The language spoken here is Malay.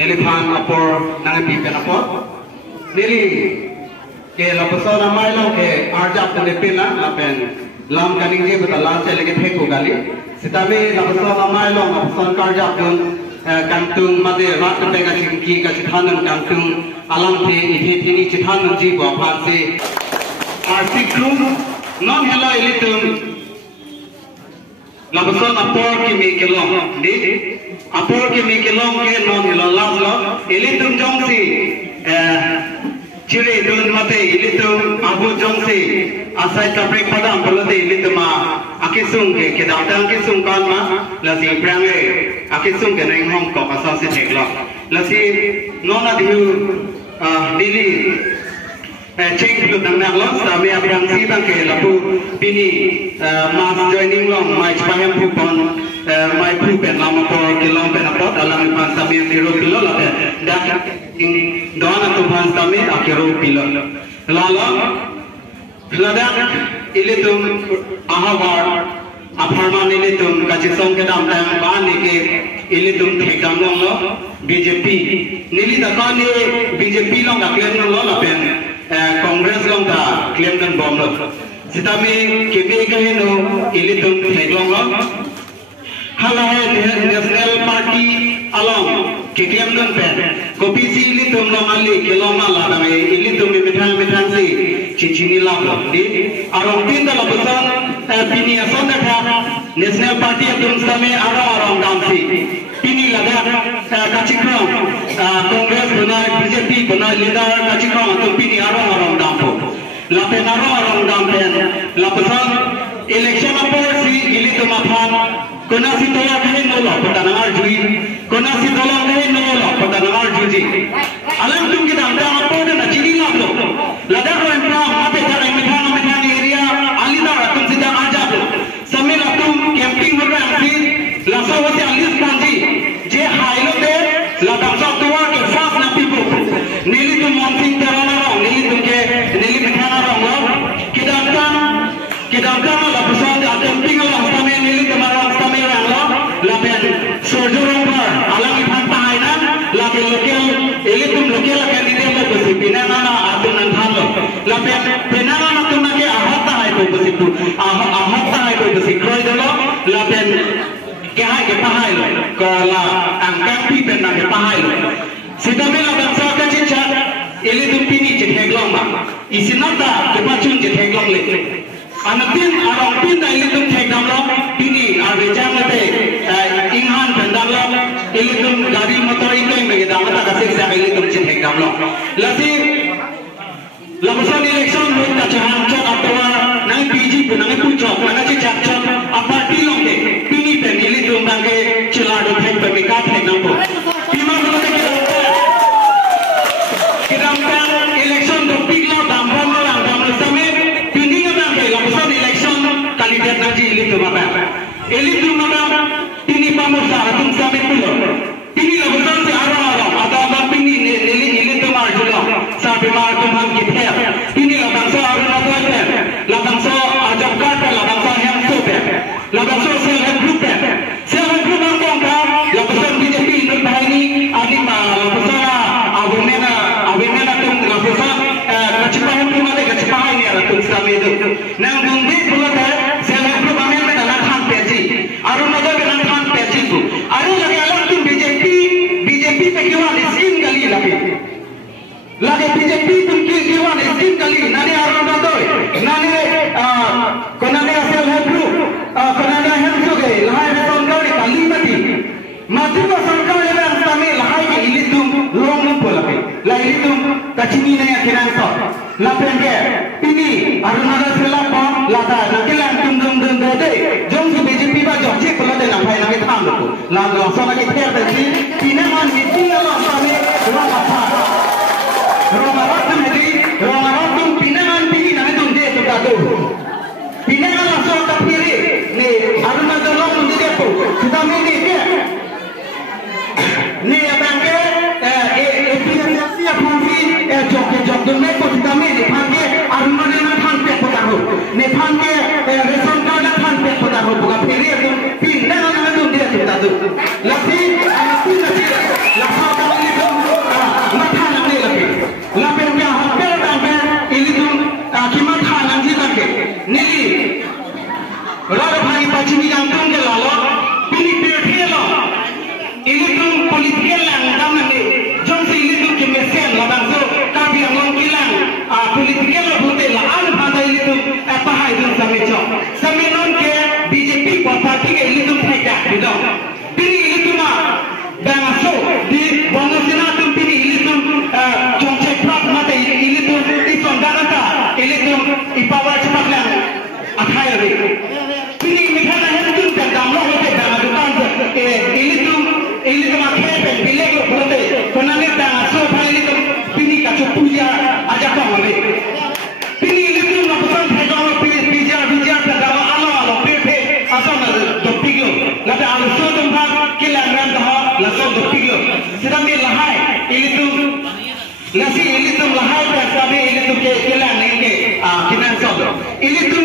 nili phan apor nang pipen apor nili ke lapasona mailo ke arjap tane pina lapen lam kaning je bata lam se lege theko gali sitame lapasona mailo lapson karjap dun kantung made rat pega chimki ka chithanan kantung alam the ithi thini chithanan ji bo phan se artik kum non hela ilitum lapason apor ki me kelong di apor ki me kelong ke non hela laslo ilitum jong si Ciri dun mate ilitum abu jongsi asai taprik padam pelate ilituma akisung ke datang akisung kan ma lasi prange akisung ke neng hong kok asal se thekla lasi nona diu dili change lu dang nak lo sami abrang si bang ke lapu bini mas joining long mai pahem pu pon mai pu pen lama ko kilong pen apot alam pan sami zero kilo la dak dona tu pan sami akiro kilo lala ladak ilitum ahawar aparman ilitum kachisong ke dam tang ban ke ilitum thekam lo BJP nili dakani BJP long aklen lo la pen Congress long ta claim dan bom lo sitami kebe kaheno ilitum theglong lo hala hai national party along ke claim dan pen kopi si ilitum lo ali keloma la dame ilitum mithan si chichini la lo di arong tin da lobusan pini ason da national party atum same arong dam si pini laga kachikrom Congress bana BJP bana leader kachikrom atum pini arong dam po lapen arong dam pen lapasan election apor si ilitum aphan kona si tola kahin no lo patanangar jui kona si tola kahin no lo patanangar juji alam tum ki dam dam apor na chini la lo laga ko empra mate jara mithan area alida atum sida ajab samil atum camping ho raha si laso hote alis panji je hailo de ladam sa tuwa ke fast na people nili tum monthing tarana ro nili tum ke nili mithan ro lo kidamta la pasan da camping lo same nili tum ro same lo lapen sojurong par alang ithan pai na lapen local elitum local candidate lo basi pinana na atun anthan lo lapen pinana na tum na ke ahata hai ko basi tu ahata hai ko basi kroi do lo lapen ke hai ke pahai lo ko la angkang pi pen na ke pahai lo sidame la bangsa ka chicha elitum pini je theglong ba isinata ke pachun je theglong le anatin arong pin da elitum thegdam lo pini arejang le inghan pendam lo elitum gari motor ingeng me damata ka sek sa elitum je thegdam lo lasi lamusan election ho ta chahan chok atwa nang BJP nang pu chok nang chi chak chok aparti long ke pini pen elitum bang ke chilado theg pe me ka thegdam po pima lo ke kidam election do pigla dam bom lo dam lo same pini bang ke lamusan election candidate nang ji elitum ba elitum na pini pamosa atum same pulo pini lamusan se aro ada ba pini elitum ar julo sa bimar tum ham ki the pini labang so aro na to pe labang so ajab ka pe labang so hem to pe labang so self help group ang ka lamusan BJP no bahini ani ma lamusan abunena tum lamusan kachpa hem tum ade kachpa hai ni ara tum same do nang bungi pulo ka self help group amen me dana khan pe ji aro na do dana khan pe ji ku aro lage alam tum BJP pe kiwa isin gali lage BJP tum kiwa isin gali nane aro na do nane konane self help group konane help joge lahai beton gauri kali mati madhuba sarkar leban same lahai ke ilitum long polape la ilitum kachini ne akiran so la penge pini arunada sela pa lata nakilan tum de jong ki BJP ba joche polade na phai na ke tham lo la lo so na ke pher be si pina man miti lo same ro apha ro marat me ro marat tum pina man pini na tum de to ta do pina la so ta phiri ne arunada lo tum de ko sudah me ni ke ni abang ke efisiensi aphansi jok dunne ko sudah me ni phange arunada na phan pe pota ho ne phange ration card na phan pe pota ho buka phiri pina na tum de to ta do lasi la sa ta lasi ilitum lahai ta sabi ilitum ke kilang ke kinan sob ilitum